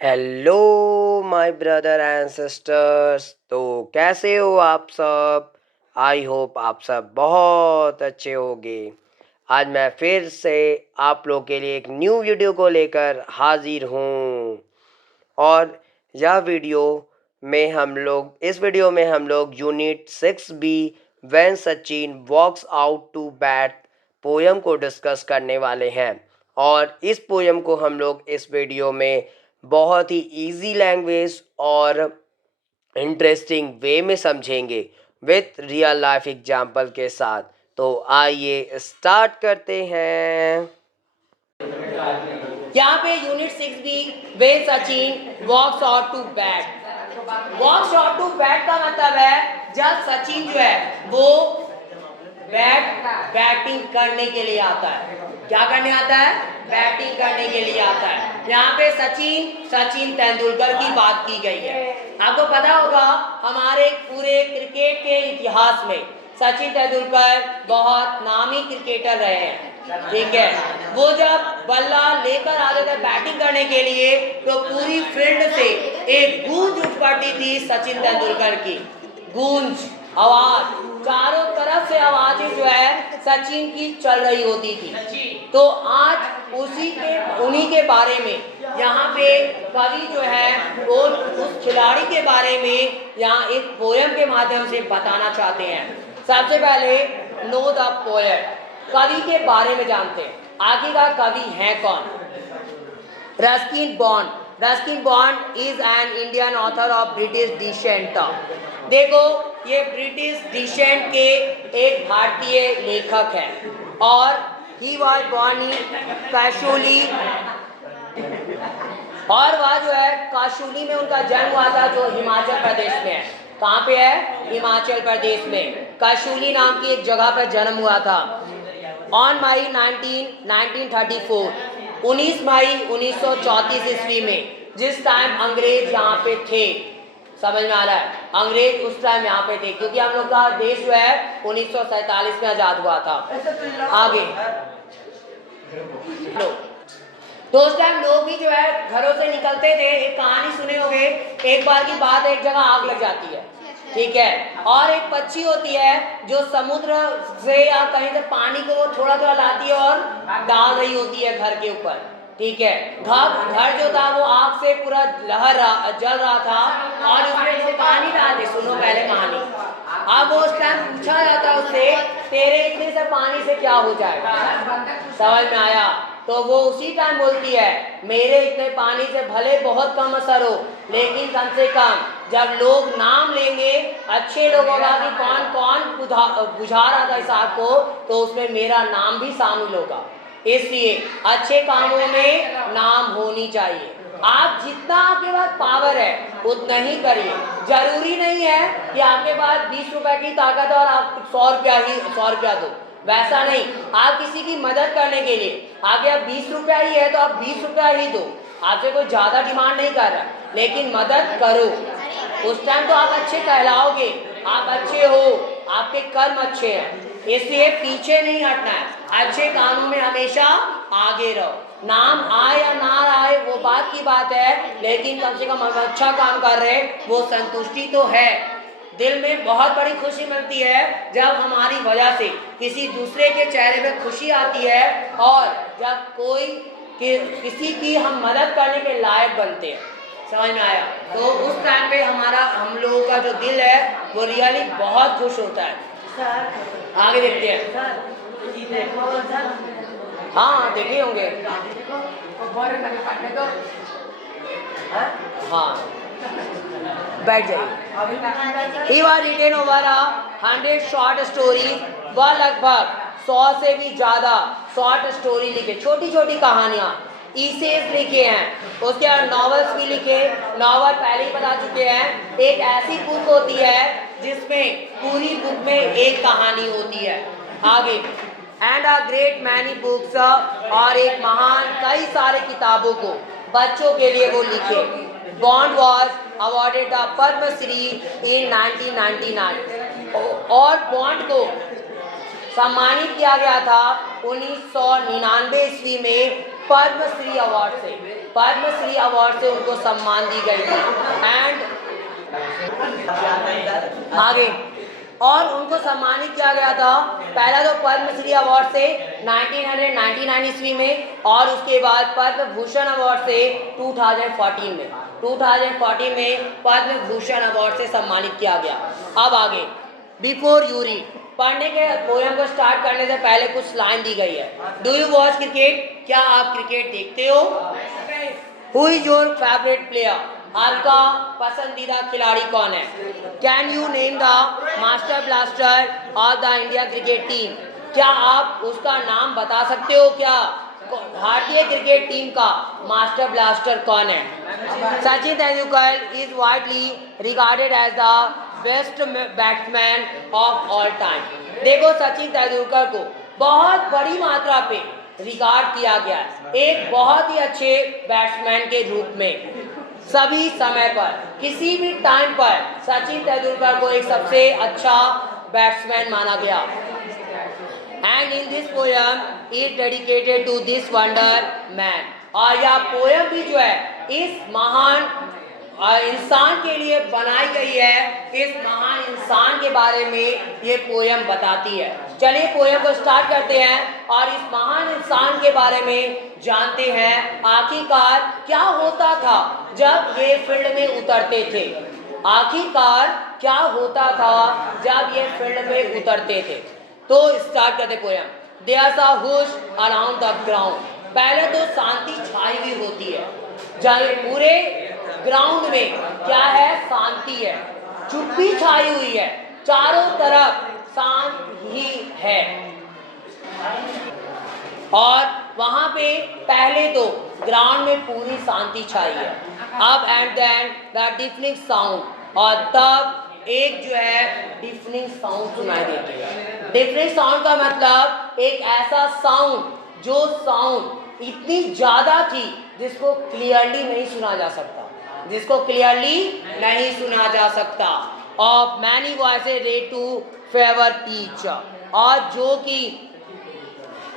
Hello my brother and sisters. तो कैसे हो आप सब? आई होप आप सब बहुत अच्छे होंगे। आज मैं फिर से आप लोग के लिए एक न्यू वीडियो को लेकर हाजिर हूँ। और यह वीडियो इस वीडियो में हम लोग unit 6B when Sachin walks out to bat poem को डिस्कस करने वाले हैं। और इस पोयम को हम लोग इस वीडियो में बहुत ही इजी लैंग्वेज और इंटरेस्टिंग वे में समझेंगे विथ रियल लाइफ एग्जाम्पल के साथ। तो आइए स्टार्ट करते हैं। यहाँ पे unit 6B when Sachin walks out to bat. Walks out to bat का मतलब है जब सचिन जो है वो बैटिंग करने के लिए आता है। क्या करने आता है? बैटिंग करने के लिए आता है। यहाँ पे सचिन तेंदुलकर की बात की गई है। आपको पता होगा हमारे पूरे क्रिकेट के इतिहास में सचिन तेंदुलकर बहुत नामी क्रिकेटर रहे हैं। ठीक है, वो जब बल्ला लेकर आते थे बैटिंग करने के लिए तो पूरी फील्ड से एक गूंज उठ पड़ती थी सचिन तेंदुलकर की। गूंज, आवाज, चारों तरफ से आवाजें जो है सचिन की चल रही होती थी। तो आज उन्हीं के बारे में यहाँ पे कवि जो है वो उस खिलाड़ी के बारे में यहाँ एक पोयम के माध्यम से बताना चाहते हैं। सबसे पहले नो द पोएट, कवि के बारे में जानते हैं। आखिरकार कवि है कौन? Ruskin Bond. Ruskin Bond is an Indian author of British descent. देखो, ये ब्रिटिश डिसेंट के एक भारतीय लेखक है और ही वॉज बॉर्न इन काशुली। और वह जो है काशुली में उनका जन्म हुआ था जो हिमाचल प्रदेश में है। कहाँ पे है? हिमाचल प्रदेश में काशुली नाम की एक जगह पर जन्म हुआ था। ऑन मई 1934, 19 मई 1934 ईस्वी में, जिस टाइम अंग्रेज यहाँ पे थे। समझ में आ रहा है? अंग्रेज उस टाइम यहाँ पे थे क्योंकि हम लोग का देश जो है 1947 में आजाद हुआ था। आगे तो उस टाइम लोग भी जो है घरों से निकलते थे। एक कहानी सुने होंगे, एक बार की बात है, एक जगह आग लग जाती है। ठीक है, और एक पक्षी होती है जो समुद्र से या कहीं से पानी को थोड़ा थोड़ा लाती है और डाल रही होती है घर के ऊपर। ठीक है, घर जो था वो आग से पूरा जल रहा था और उसमें वो पानी डालते। सुनो पहले कहानी। अब वो उस टाइम पूछा जाता है उससे, तेरे इतने से पानी से क्या हो जाएगा? समझ में आया? तो वो उसी टाइम बोलती है, मेरे इतने पानी से भले बहुत कम असर हो, लेकिन कम से कम जब लोग नाम लेंगे अच्छे लोगों का कि कौन कौन बुझा रहा था इस आग को, तो उसमें मेरा नाम भी शामिल होगा। इसलिए अच्छे कामों में नाम होनी चाहिए। आप जितना आपके पास पावर है उतना ही करिए। जरूरी नहीं है कि आपके पास 20 रुपए की ताकत और आप 100 रुपया दो। वैसा नहीं, आप किसी की मदद करने के लिए आगे आप 20 रुपया ही है तो आप 20 रुपया ही दो। आपसे कोई ज्यादा डिमांड नहीं कर रहा, लेकिन मदद करो। उस टाइम तो आप अच्छे कहलाओगे, आप अच्छे हो, आपके कर्म अच्छे हैं। इसलिए पीछे नहीं हटना है, अच्छे कामों में हमेशा आगे रहो। नाम आए या ना आए वो बात की बात है, लेकिन कम से कम हम अच्छा काम कर रहे हैं, वो संतुष्टि तो है। दिल में बहुत बड़ी खुशी मिलती है जब हमारी वजह से किसी दूसरे के चेहरे पे खुशी आती है और जब किसी की हम मदद करने के लायक बनते हैं। समझ में आया? तो उस टाइम पे हम लोगों का जो दिल है वो रियली बहुत खुश होता है। आगे देखते हैं। हाँ, देखे होंगे। हाँ, बैठ जाइए। He was written over 100 short story. वह लगभग 100 से भी ज्यादा शॉर्ट स्टोरी लिखे, छोटी छोटी कहानियां, ईसेज लिखे हैं। उसके बाद नॉवेल्स भी लिखे। नॉवल पहले ही बता चुके हैं, एक ऐसी बुक होती है जिसमें पूरी बुक में एक कहानी होती है। आगे and a great many books, और एक महान कई सारे किताबों को बच्चों के लिए वो लिखे। Bond was awarded the Padma Shri in 1999 और बॉन्ड को सम्मानित किया गया था 1999 ईस्वी में पद्मश्री अवार्ड से, पद्मश्री अवार्ड से उनको सम्मान दी गई थी। एंड आगे और उनको सम्मानित किया गया था पहला तो पद्मश्री अवार्ड से 1999 ईस्वी में, और उसके बाद पद्म भूषण अवार्ड से 2014 में, 2014 में पद्म भूषण अवार्ड से सम्मानित किया गया। अब आगे, बिफोर यू रीड, पढ़ने के पोएम को स्टार्ट करने से पहले कुछ लाइन दी गई है। डू यू वॉच क्रिकेट, क्या आप क्रिकेट देखते हो? Who is your favourite player, आपका पसंदीदा खिलाड़ी कौन है? Can you name the master blaster of the India cricket team, क्या आप उसका नाम बता सकते हो? क्या भारतीय क्रिकेट टीम का मास्टर ब्लास्टर कौन है? Sachin Tendulkar is widely regarded as the best batsman of all time. देखो, सचिन तेंदुलकर को बहुत बड़ी मात्रा पे रिगार्ड किया गया है एक बहुत ही अच्छे बैट्समैन के रूप में। सभी समय पर, किसी भी टाइम पर सचिन तेंदुलकर को एक सबसे अच्छा बैट्समैन माना गया। And in this poem is dedicated to this wonder man, और यह पोएम भी जो है इस महान इंसान के लिए बनाई गई है। इस महान इंसान के बारे में ये पोएम बताती है। चलिए पोएम को स्टार्ट करते हैं और इस महान इंसान के बारे में जानते हैं। आखिरकार क्या होता था जब ये फील्ड में उतरते थे, आखिरकार क्या होता था जब ये फील्ड में उतरते थे। तो स्टार्ट करते poem. There a hush around the ground, पहले तो शांति छाई हुई होती है, जब पूरे ग्राउंड में क्या है, शांति है, चुप्पी छाई हुई है, चारों तरफ शांत ही है। और वहां पे पहले तो ग्राउंड में पूरी शांति छाई है। अब एंड देन द डिफनिंग साउंड, और तब एक जो है डिफनिंग साउंड सुनाई देती है। डिफनिंग साउंड का मतलब एक ऐसा साउंड जो साउंड इतनी ज्यादा थी जिसको क्लियरली नहीं सुना जा सकता, जिसको क्लियरली नहीं सुना जा सकता। Of many voices raised to fever pitch, और जो कि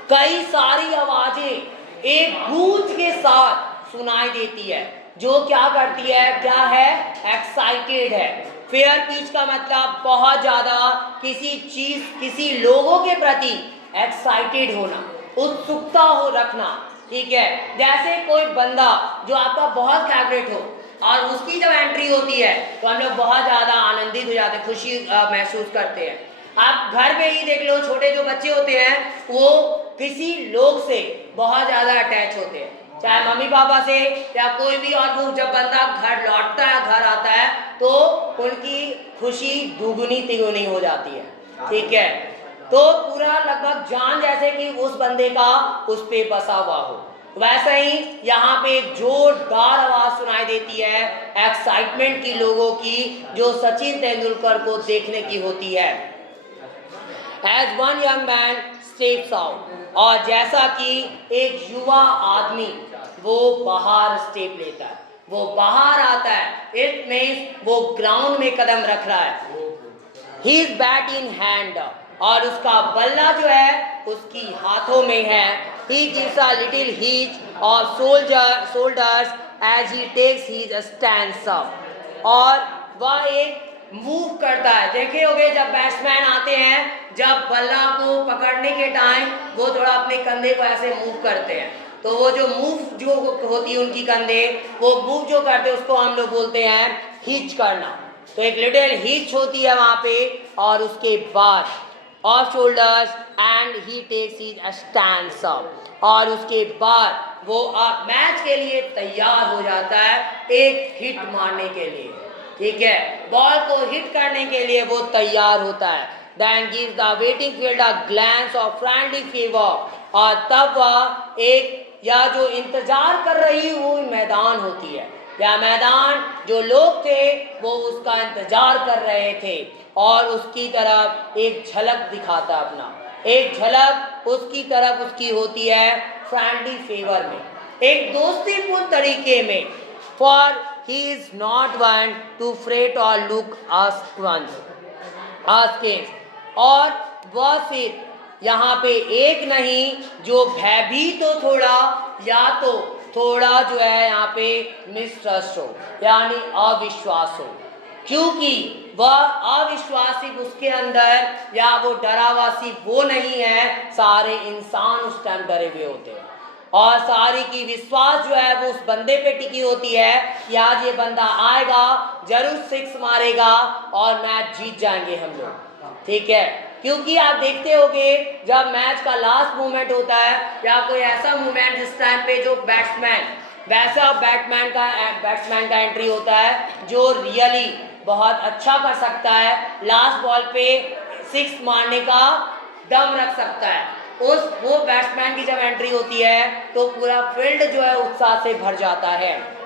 कई सारी आवाजें एक गूंज के साथ सुनाई देती है, जो क्या करती है, क्या है, एक्साइटेड है। फेयर पीच का मतलब बहुत ज्यादा किसी चीज, किसी लोगों के प्रति एक्साइटेड होना, उत्सुकता हो रखना, ठीक है। जैसे कोई बंदा जो आपका बहुत फेवरेट हो और उसकी जब एंट्री होती है तो हम लोग बहुत ज्यादा आनंदित हो जाते हैं, खुशी महसूस करते हैं। आप घर में ही देख लो, छोटे जो बच्चे होते हैं वो किसी लोग से बहुत ज्यादा अटैच होते हैं, चाहे मम्मी पापा से या कोई भी, और वो जब बंदा घर लौटता है, घर आता है, तो उनकी खुशी दुगुनी तिगुनी हो जाती है, ठीक है। तो पूरा लगभग जान जैसे कि उस बंदे का उस पे बसा हुआ हो। वैसे ही यहाँ पे एक जोरदार आवाज सुनाई देती है एक्साइटमेंट की, लोगों की, जो सचिन तेंदुलकर को देखने की होती है। As one young man steps out, और जैसा कि एक युवा आदमी वो बाहर स्टेप लेता है, वो बाहर आता है, इट मीन्स वो ग्राउंड में कदम रख रहा है। He is bat in hand, और उसका बल्ला जो है उसकी हाथों में है। He gives a little hitch of shoulders as he takes his stands up, और वह एक मूव करता है। देखे होंगे जब बैट्समैन आते हैं, जब बल्ला को पकड़ने के टाइम वो थोड़ा अपने कंधे को ऐसे मूव करते हैं, तो वो जो मूव जो होती है उनकी कंधे, वो मूव जो करते हैं उसको हम लोग बोलते हैं हिच करना। तो एक लिटिल हिच होती है वहां पे, और उसके बाद of shoulders and he takes his stands up, और उसके बाद वो मैच के लिए तैयार हो जाता है, एक हिट मारने के लिए, ठीक है, बॉल को हिट करने के लिए वो तैयार होता है। Then gives the waiting field a glance of friendly favour, और तब वह एक, या जो इंतजार कर रही वो मैदान होती है, या मैदान जो लोग थे वो उसका इंतजार कर रहे थे, और उसकी तरफ एक झलक दिखाता अपना, एक झलक उसकी तरफ उसकी होती है फ्रेंडली फेवर में, एक दोस्तीपूर्ण तरीके में। For he is not one to fret or look askance, और वह सिर्फ यहाँ पे एक नहीं, जो भयभीत हो थोड़ा, या तो थोड़ा जो है यहाँ पे मिसट्रस्ट हो, यानी अविश्वास हो, क्योंकि वह अविश्वासी उसके अंदर या वो डरावासी वो नहीं है, सारे इंसान उस टाइम डरे हुए होते हैं और सारी की विश्वास जो है वो उस बंदे पे टिकी होती है कि आज ये बंदा आएगा, जरूर सिक्स मारेगा और मैच जीत जाएंगे हम लोग। ठीक है, क्योंकि आप देखते होगे जब मैच का लास्ट मोमेंट होता है या कोई ऐसा मोमेंट जिस टाइम पे जो बैट्समैन का एंट्री होता है जो रियली बहुत अच्छा कर सकता है, लास्ट बॉल पे सिक्स मारने का दम रख सकता है, वो बैट्समैन की जब एंट्री होती है तो पूरा फील्ड जो है उत्साह से भर जाता है।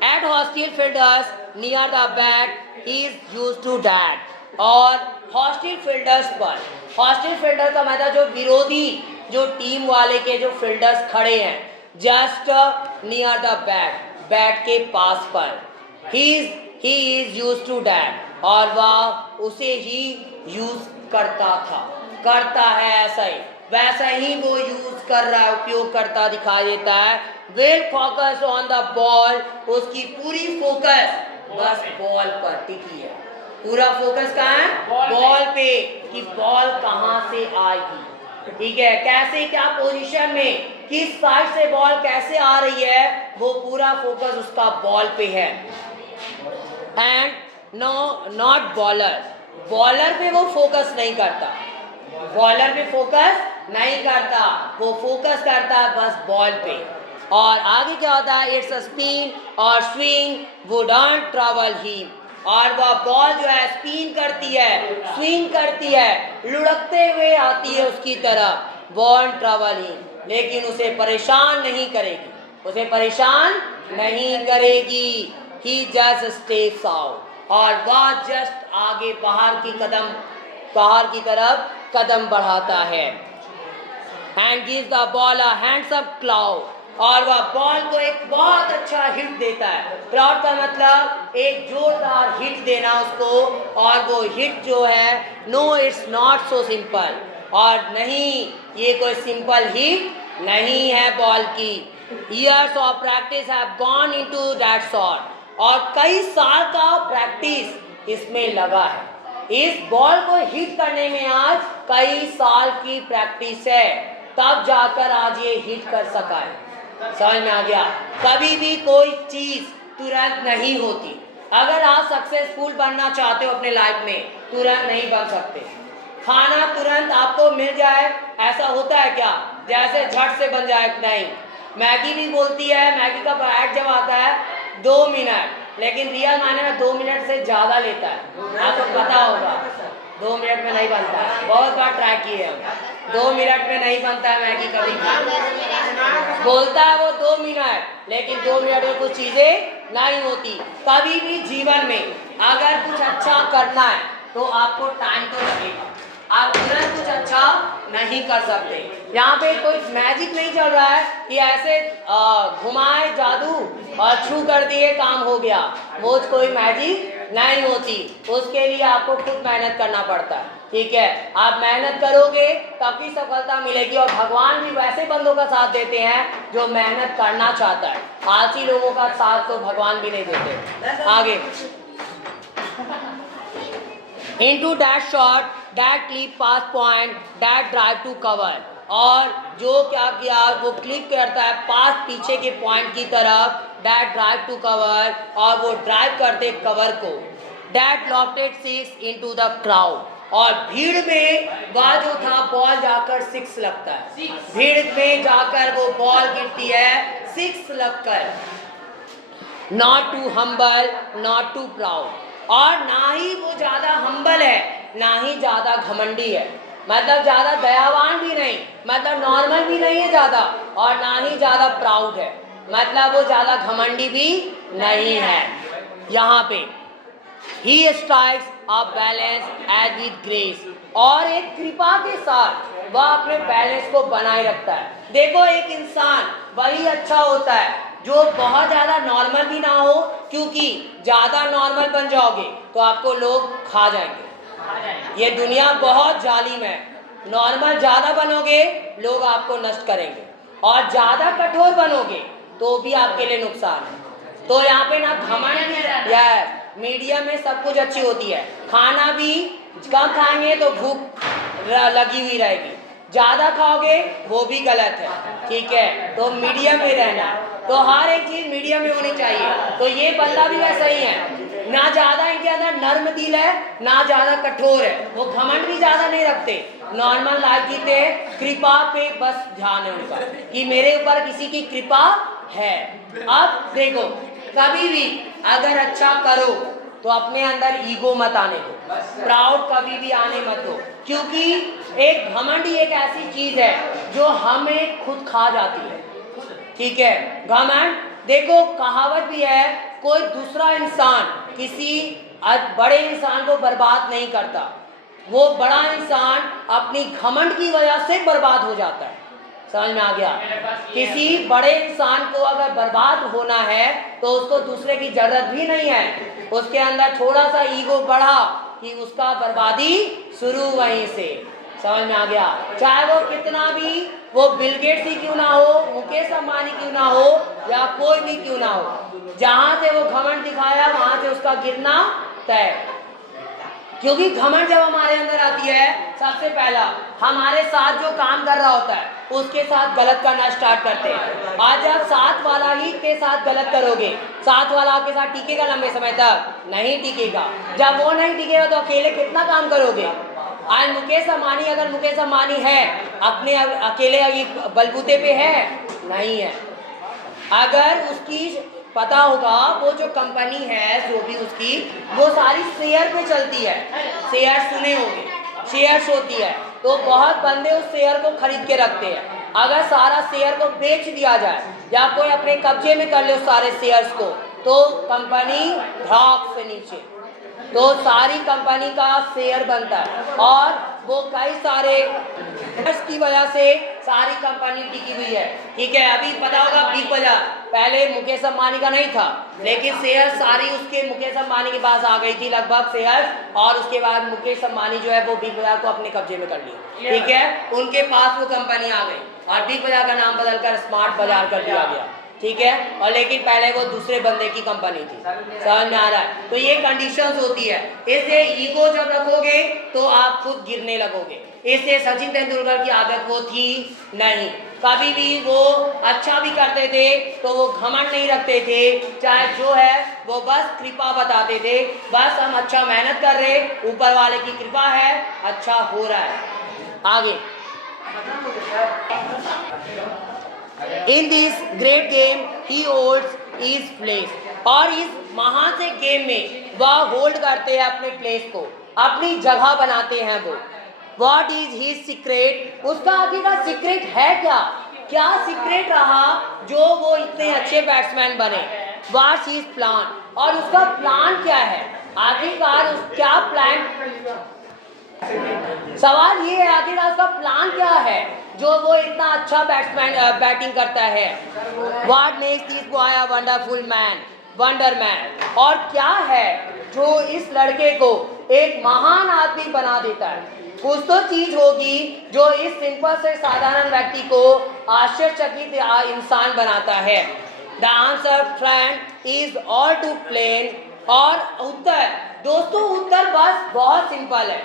At hostile fielders near the bat he is used to that, और hostile fielders पर, hostile fielder का मतलब जो विरोधी जो टीम वाले के जो फील्डर्स खड़े हैं जस्ट नियर द बैट के पास पर, he is used to that, और वह उसे ही यूज करता है, ऐसा ही वैसा ही वो यूज कर रहा है, उपयोग करता दिखाई देता है। Well focus on the ball, उसकी पूरी फोकस बस बॉल पर टिकी है, पूरा फोकस कहाँ है, बॉल पे, कि बॉल कहाँ से आएगी, ठीक है, कैसे, क्या पोजीशन में, किस साइड से बॉल कैसे आ रही है, वो पूरा फोकस उसका बॉल पे है। एंड नॉट बॉलर पे वो फोकस नहीं करता, बॉलर पे फोकस नहीं करता, वो फोकस करता है बस बॉल पे। और आगे क्या होता है, इट्स अ स्पिन और स्विंग वुडंट ट्रबल हिम, और वह बॉल जो है स्पिन करती है, स्विंग करती है, लुढ़कते हुए आती है उसकी तरफ, वोंट ट्रबल हिम, लेकिन उसे परेशान नहीं करेगी, उसे परेशान नहीं करेगी। ही जस्ट स्टेप्स आउट, और वह जस्ट आगे बाहर की तरफ कदम बढ़ाता है। And gives the ball a handsome cloud, और वह बॉल को एक बहुत अच्छा हिट देता है। क्लाउड का मतलब एक जोरदार हिट देना उसको, और वो हिट जो है, no it's not so simple, और नहीं ये कोई सिंपल हिट नहीं है बॉल की। Years of practice have gone into that shot, और कई साल का प्रैक्टिस इसमें लगा है, इस बॉल को हिट करने में आज कई साल की प्रैक्टिस है, तब जाकर आज ये हिट कर सका है। समझ में आ गया, कभी भी कोई चीज तुरंत नहीं होती, अगर आप सक्सेसफुल बनना चाहते हो अपने लाइफ में, तुरंत नहीं बन सकते। खाना तुरंत आपको मिल जाए ऐसा होता है क्या, जैसे झट से बन जाए, नहीं। मैगी भी बोलती है, मैगी का ऐड जब आता है 2 मिनट, लेकिन रियल मायने में 2 मिनट से ज़्यादा लेता है, आपको पता होगा 2 मिनट में नहीं बनता है, बहुत बार ट्राई किए हम, 2 मिनट में नहीं बनता है मैगी कभी भी, बोलता है वो 2 मिनट, लेकिन 2 मिनट में कुछ चीज़ें नहीं होती। कभी भी जीवन में अगर कुछ अच्छा करना है तो आपको टाइम तो लगेगा, आप तुरंत कुछ अच्छा नहीं कर सकते। यहाँ पे कोई मैजिक नहीं चल रहा है कि ऐसे घुमाए जादू और छू कर दिए काम हो गया, वो कोई मैजिक नहीं होती, उसके लिए आपको खुद मेहनत करना पड़ता है। ठीक है, आप मेहनत करोगे तभी सफलता मिलेगी, और भगवान भी वैसे बंदों का साथ देते हैं जो मेहनत करना चाहता है, आलसी लोगों का साथ तो भगवान भी नहीं देते। आगे into that shot, that clip pass point, that drive to cover, और जो क्या किया वो क्लिप करता है पास पीछे के पॉइंट की तरफ, that drive to cover, और वो ड्राइव करते कवर को, that lofted six into the crowd, और भीड़ में वह जो था बॉल जाकर 6 लगता है, भीड़ में जाकर वो बॉल गिरती है 6 लगकर। Not too humble, not too proud, और ना ही वो ज़्यादा हम्बल है, ना ही ज़्यादा घमंडी है, मतलब ज़्यादा दयावान भी नहीं, मतलब नॉर्मल भी नहीं है ज़्यादा, और ना ही ज़्यादा प्राउड है, मतलब वो ज़्यादा घमंडी भी नहीं है। यहाँ पे ही strikes a balance edge with grace, और एक कृपा के साथ वह अपने बैलेंस को बनाए रखता है। देखो एक इंसान वही अच्छा होता है जो बहुत ज़्यादा नॉर्मल भी ना हो, क्योंकि ज़्यादा नॉर्मल बन जाओगे तो आपको लोग खा जाएंगे, ये दुनिया बहुत जालिम है। नॉर्मल ज़्यादा बनोगे लोग आपको नष्ट करेंगे, और ज़्यादा कठोर बनोगे तो भी आपके लिए नुकसान है। तो यहाँ पे ना घमंड या मीडियम में सब कुछ अच्छी होती है। खाना भी कम खाएंगे तो भूख लगी हुई रहेगी, ज़्यादा खाओगे वो भी गलत है, ठीक है। तो मीडियम में रहना है, तो हर एक चीज़ मीडियम में होनी चाहिए। तो ये बंदा भी वैसा ही है, ना ज़्यादा इनके अंदर नर्म दिल है ना ज़्यादा कठोर है। वो घमंड भी ज़्यादा नहीं रखते, नॉर्मल लाइफ जीते हैं। कृपा पे बस ध्यान है उनका कि मेरे ऊपर किसी की कृपा है। अब देखो, कभी भी अगर अच्छा करो तो अपने अंदर ईगो मत आने दो, प्राउड कभी भी आने मत दो, क्योंकि एक घमंड ही एक ऐसी चीज है जो हमें खुद खा जाती है, ठीक है। घमंड, देखो कहावत भी है, कोई दूसरा इंसान किसी बड़े इंसान को बर्बाद नहीं करता, वो बड़ा इंसान अपनी घमंड की वजह से बर्बाद हो जाता है। समझ में आ गया? किसी बड़े इंसान को अगर बर्बाद होना है तो उसको दूसरे की जरूरत भी नहीं है, उसके अंदर थोड़ा सा ईगो बढ़ा कि उसका बर्बादी शुरू वहीं से। समझ में आ गया? चाहे वो कितना भी, वो बिल गेट्स ही क्यों ना हो, मुकेश अंबानी क्यों ना हो, या कोई भी क्यों ना हो, जहां से वो घमंड दिखाया वहां से उसका गिरना तय। क्योंकि घमंड जब हमारे अंदर आती है, सबसे पहला हमारे साथ जो काम कर रहा होता है उसके साथ गलत करना स्टार्ट करते हैं। आज जब साथ वाला ही के साथ गलत करोगे, साथ वाला आपके साथ टिकेगा लंबे समय तक? नहीं टिकेगा। जब वो नहीं टिकेगा तो अकेले कितना काम करोगे? आज मुकेश अंबानी, अगर मुकेश अंबानी है, अपने अकेले बलबूते पे है? नहीं है। अगर उसकी पता होगा, वो जो कंपनी है जो भी उसकी, वो सारी शेयर पे चलती है, शेयर सुने होंगे, शेयर्स होती है, तो बहुत बंदे उस शेयर को खरीद के रखते हैं। अगर सारा शेयर को बेच दिया जाए या कोई अपने कब्जे में कर ले उस सारे शेयर्स को, तो कंपनी भाग से नीचे, तो सारी कंपनी का शेयर बनता है, और वो कई सारे की वजह से सारी कंपनी टिकी हुई है, ठीक है। अभी पता होगा बिग बाजार पहले मुकेश अंबानी का नहीं था, लेकिन शेयर सारी उसके मुकेश अंबानी के पास आ गई थी लगभग शेयर, और उसके बाद मुकेश अंबानी जो है वो बिग बाजार को अपने कब्जे में कर लिया, ठीक है। उनके पास वो कंपनी आ गई और बिग बाजार का नाम बदलकर स्मार्ट बाजार कर दिया गया, ठीक है। और लेकिन पहले वो दूसरे बंदे की कंपनी थी। समझ में आ रहा है? तो ये कंडीशंस होती है, इसलिए ईगो जब रखोगे तो आप खुद गिरने लगोगे। इसलिए सचिन तेंदुलकर की आदत वो थी नहीं, कभी भी वो अच्छा भी करते थे तो वो घमंड नहीं रखते थे, चाहे जो है वो बस कृपा बताते थे, बस हम अच्छा मेहनत कर रहे, ऊपर वाले की कृपा है, अच्छा हो रहा है। आगे, In this great game he holds his place, और इस महान से गेम में वह होल्ड करते हैं अपने प्लेस को, अपनी जगह बनाते हैं वो। What is his secret? उसका आखिरकार सीक्रेट है क्या? क्या सीक्रेट रहा जो वो इतने अच्छे बैट्समैन बने? What's his plan? और उसका प्लान क्या है? आखिरकार क्या प्लान, सवाल ये है आखिरकार उसका प्लान क्या है जो वो इतना अच्छा बैटिंग करता है। What makes this boy a wonderful man, wonder man, और क्या है जो इस लड़के को एक महान आदमी बना देता है? कुछ तो चीज होगी जो इस सिंपल से साधारण व्यक्ति को आश्चर्यचकित इंसान बनाता है। The answer friend is all too plain, और उत्तर दोस्तों, उत्तर बस बहुत सिंपल है,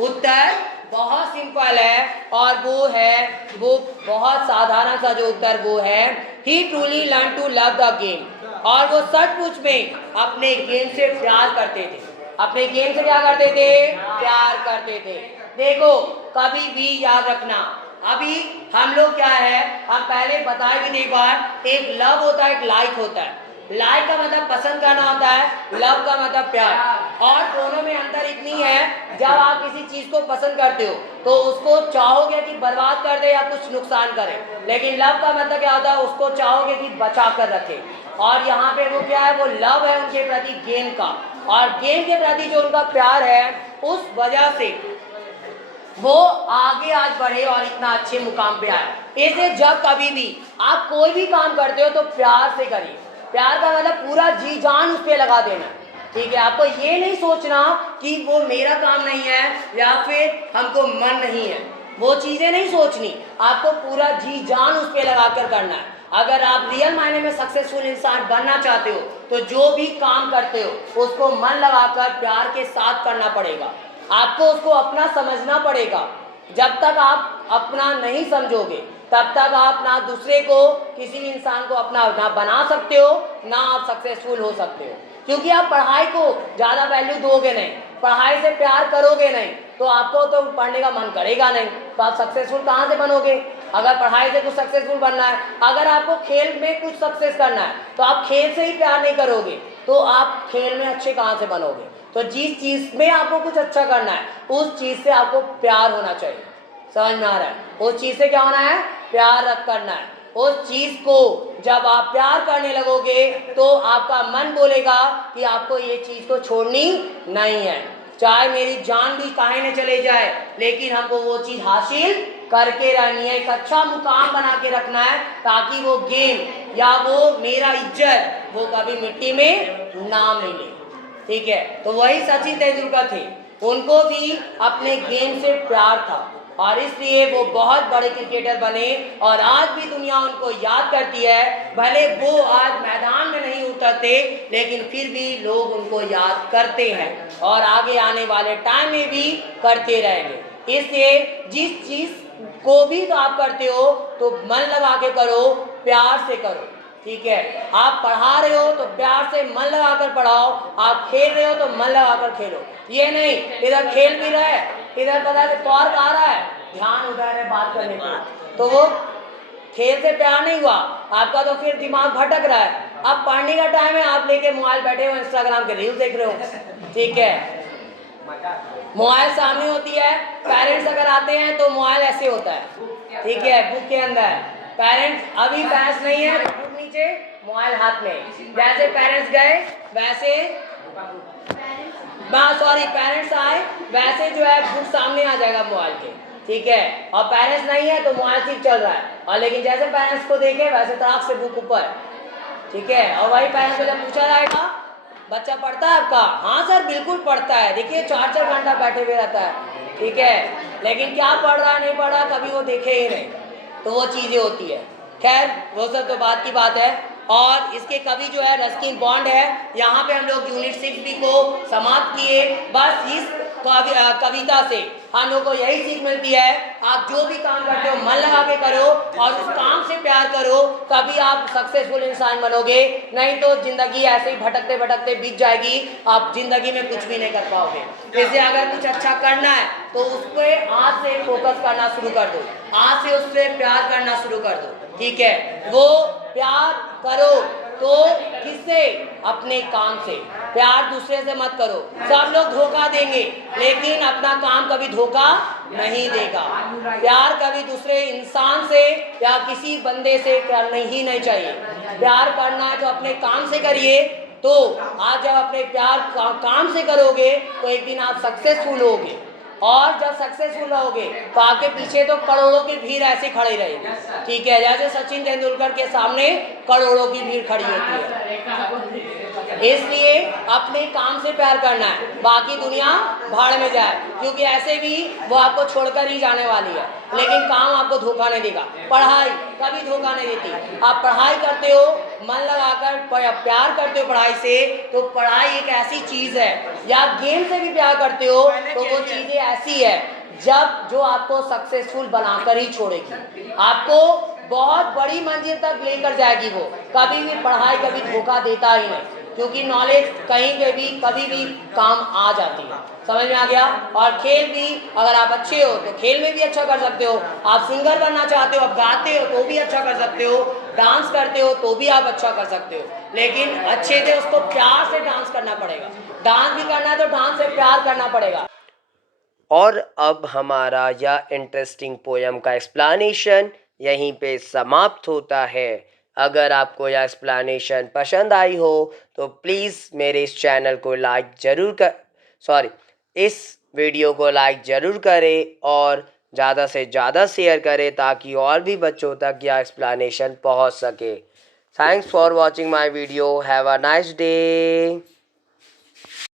उत्तर बहुत सिंपल है, और वो बहुत साधारण सा जो उत्तर वो है, he truly learn to love the game, और वो सचमुच में अपने गेम से प्यार करते थे। अपने गेम से क्या करते थे? प्यार करते थे। देखो, कभी भी याद रखना, अभी हम लोग क्या है, हम पहले बताए भी एक बार, एक लव होता है, एक लाइक होता है। लाइक का मतलब पसंद करना होता है, लव का मतलब प्यार, और दोनों में अंतर इतनी है, जब आप किसी चीज को पसंद करते हो तो उसको चाहोगे कि बर्बाद कर दे या कुछ नुकसान करे, लेकिन लव का मतलब क्या होता है, उसको चाहोगे कि बचा कर रखे। और यहाँ पे वो क्या है, वो लव है उनके प्रति गेम का, और गेम के प्रति जो उनका प्यार है, उस वजह से वो आगे आज बढ़े और इतना अच्छे मुकाम पे आए। इसलिए जब कभी भी आप कोई भी काम करते हो तो प्यार से करिए। प्यार का मतलब पूरा जी जान उस पर लगा देना, ठीक है, आपको ये नहीं सोचना कि वो मेरा काम नहीं है या फिर हमको मन नहीं है, वो चीज़ें नहीं सोचनी, आपको पूरा जी जान उस पर लगा कर करना है। अगर आप रियल मायने में सक्सेसफुल इंसान बनना चाहते हो तो जो भी काम करते हो उसको मन लगाकर प्यार के साथ करना पड़ेगा, आपको उसको अपना समझना पड़ेगा। जब तक आप अपना नहीं समझोगे तब तक आप ना दूसरे को, किसी भी इंसान को अपना ना बना सकते हो, ना आप सक्सेसफुल हो सकते हो। क्योंकि आप पढ़ाई को ज़्यादा वैल्यू दोगे नहीं, पढ़ाई से प्यार करोगे नहीं, तो आपको तो पढ़ने का मन करेगा नहीं, तो आप सक्सेसफुल कहाँ से बनोगे? अगर पढ़ाई से कुछ सक्सेसफुल बनना है, अगर आपको खेल में कुछ सक्सेस करना है तो आप खेल से ही प्यार नहीं करोगे तो आप खेल में अच्छे कहाँ से बनोगे? तो जिस चीज़ में आपको कुछ अच्छा करना है उस चीज़ से आपको प्यार होना चाहिए। समझ में आ रहा है? उस चीज़ से क्या होना है? प्यार रख करना है। उस चीज़ को जब आप प्यार करने लगोगे तो आपका मन बोलेगा कि आपको ये चीज़ को छोड़नी नहीं है, चाहे मेरी जान भी काहे न चले जाए, लेकिन हमको वो चीज़ हासिल करके रहनी है, एक अच्छा मुकाम बना के रखना है ताकि वो गेम या वो मेरा इज्जत वो कभी मिट्टी में ना मिले। ठीक है, तो वही सचिन तेंदुलकर थे, उनको भी अपने गेम से प्यार था और इसलिए वो बहुत बड़े क्रिकेटर बने और आज भी दुनिया उनको याद करती है। भले वो आज मैदान में नहीं उतरते लेकिन फिर भी लोग उनको याद करते हैं और आगे आने वाले टाइम में भी करते रहेंगे। इसलिए जिस चीज़ को भी तो आप करते हो तो मन लगा के करो, प्यार से करो। ठीक है, आप पढ़ा रहे हो तो प्यार से मन लगाकर पढ़ाओ, आप खेल रहे हो तो मन लगाकर खेलो। ये नहीं इधर खेल भी रहे, इधर पता है कौर आ रहा है, ध्यान उधर है बात करने पर, तो वो खेल से प्यार नहीं हुआ आपका, तो फिर दिमाग भटक रहा है। अब पढ़ने का टाइम है, आप लेके मोबाइल बैठे हो, इंस्टाग्राम के रील देख रहे हो। ठीक है, मोबाइल सामने होती है, पेरेंट्स अगर आते हैं तो मोबाइल ऐसे होता है। ठीक है, बुक के अंदर पेरेंट्स, अभी पेरेंट्स नहीं है, बुक नीचे, मोबाइल हाथ में, जैसे पेरेंट्स गए वैसे सॉरी पेरेंट्स आए वैसे जो है बुक सामने आ जाएगा मोबाइल के। ठीक है, और पेरेंट्स नहीं है तो मोबाइल सिर्फ चल रहा है, और लेकिन जैसे पेरेंट्स को देखे वैसे तराक से बुक ऊपर। ठीक है, और वही पेरेंट्स को जब पूछा जाएगा बच्चा पढ़ता है आपका? हाँ सर बिल्कुल पढ़ता है, देखिए 4-4 घंटा बैठे हुए रहता है। ठीक है, लेकिन क्या पढ़ रहा है नहीं पढ़ रहा कभी वो देखे ही नहीं, तो वो चीज़ें होती है। खैर वो सब तो बात की बात है। और इसके कवि जो है रस्किन बॉन्ड है। यहाँ पे हम लोग यूनिट 6B को समाप्त किए। बस इस कविता से हम लोग को यही सीख मिलती है, आप जो भी काम करते हो मन लगा के करो और उस काम से प्यार करो, तभी आप सक्सेसफुल इंसान बनोगे, नहीं तो जिंदगी ऐसे ही भटकते भटकते बीत जाएगी, आप जिंदगी में कुछ भी नहीं कर पाओगे। जैसे अगर कुछ अच्छा करना है तो उस पर आज से फोकस करना शुरू कर दो, आज से उससे प्यार करना शुरू कर दो। ठीक है, वो प्यार करो तो किससे? अपने काम से। प्यार दूसरे से मत करो, सब लोग धोखा देंगे लेकिन अपना काम कभी धोखा नहीं देगा। प्यार कभी दूसरे इंसान से या किसी बंदे से करना ही नहीं चाहिए। प्यार करना है तो अपने काम से करिए, तो आज जब अपने प्यार काम से करोगे तो एक दिन आप सक्सेसफुल होगे, और जब सक्सेसफुल रहोगे तो आपके पीछे तो करोड़ों की भीड़ ऐसे खड़ी रहेगी। ठीक है, जैसे सचिन तेंदुलकर के सामने करोड़ों की भीड़ खड़ी होती है। इसलिए अपने काम से प्यार करना है, बाकी दुनिया भाड़ में जाए, क्योंकि ऐसे भी वो आपको छोड़कर ही जाने वाली है, लेकिन काम आपको धोखा नहीं देगा। पढ़ाई कभी धोखा नहीं देती। आप पढ़ाई करते हो मन लगाकर, प्यार करते हो पढ़ाई से, तो पढ़ाई एक ऐसी चीज़ है, या गेम से भी प्यार करते हो तो वो चीज़ें ऐसी है जब जो आपको सक्सेसफुल बनाकर ही छोड़ेगी, आपको बहुत बड़ी मंजिल तक लेकर जाएगी। वो कभी भी पढ़ाई कभी धोखा देता ही नहीं, क्योंकि नॉलेज कहीं पे भी कभी भी काम आ जाती है। समझ में आ गया? और खेल भी अगर आप अच्छे हो तो खेल में भी अच्छा कर सकते हो, आप सिंगर बनना चाहते हो, आप गाते हो तो भी अच्छा कर सकते हो, डांस करते हो तो भी आप अच्छा कर सकते हो, लेकिन अच्छे से उसको प्यार से डांस करना पड़ेगा। डांस भी करना है तो डांस से प्यार करना पड़ेगा। और अब हमारा यह इंटरेस्टिंग पोयम का एक्सप्लेनेशन यहीं पे समाप्त होता है। अगर आपको यह एक्सप्लेनेशन पसंद आई हो तो प्लीज़ मेरे इस चैनल को लाइक ज़रूर इस वीडियो को लाइक ज़रूर करें और ज़्यादा से ज़्यादा शेयर करें ताकि और भी बच्चों तक यह एक्सप्लेनेशन पहुंच सके। Thanks for watching my video. Have a nice day.